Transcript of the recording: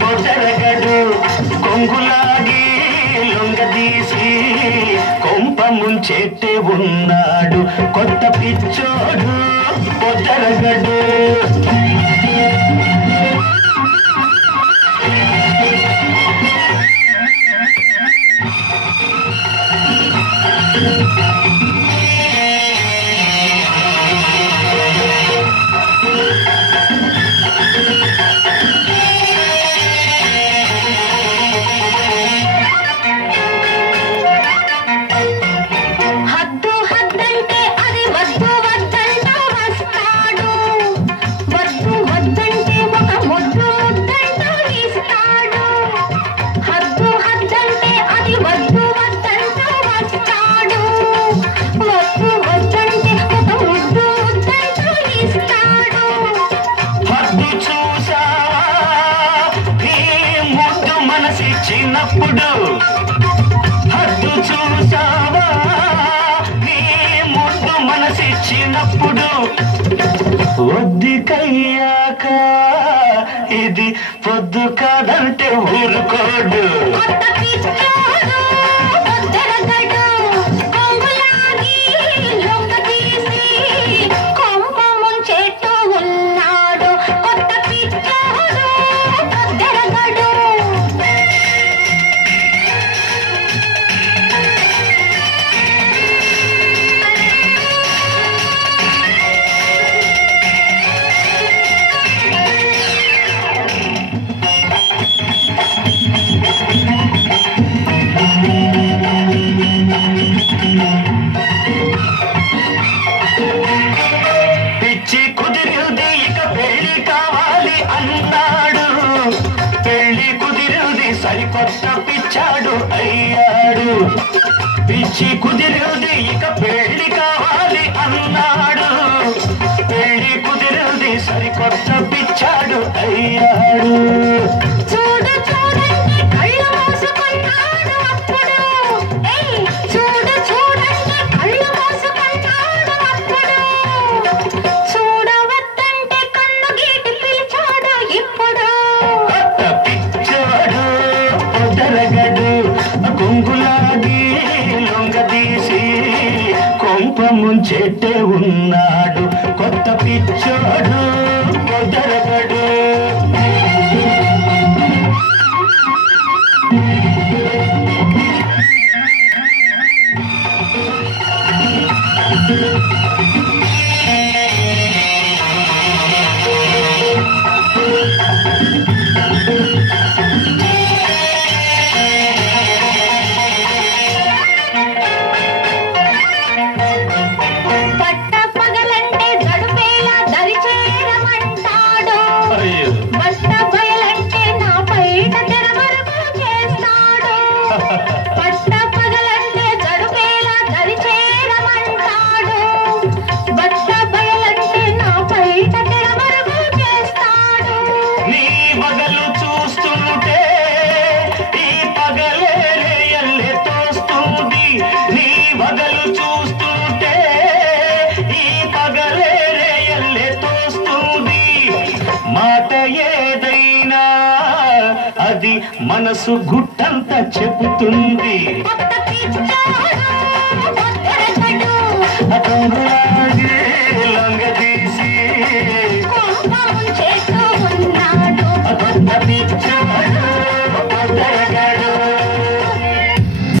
పొదరగడు కొంగులాగి లొంగదీసి కొంప ముంచెట్టే ఉన్నాడు కొత్త పిచ్చోడు పొదరగడు చిన్నప్పుడు హద్దు చూసావా నీ ముద్దు మనసిచ్చినప్పుడు ఒద్దికయ్యాక ఇది పొద్దు కాదంటే ఊరుకోడు పిచ్చి కుదిరింది ఇక పెళ్లి కావాలి అన్నాడు పెళ్లి కుదిరింది సరికొత్త పిచ్చాడు అయ్యాడు పిచ్చి కుదిరింది ఇక పెళ్లి కావాలి అన్నాడు పెళ్లి కుదిరింది సరికొత్త పిచ్చాడు అయ్యాడు కొంగులాగి లొంగదీసి కొంప ముంచెట్టే ఉన్నాడు కొత్త పిచ్చోడు పొదరగడు మాట ఏదైనా అది మనసు గుట్టంతా చెబుతుంది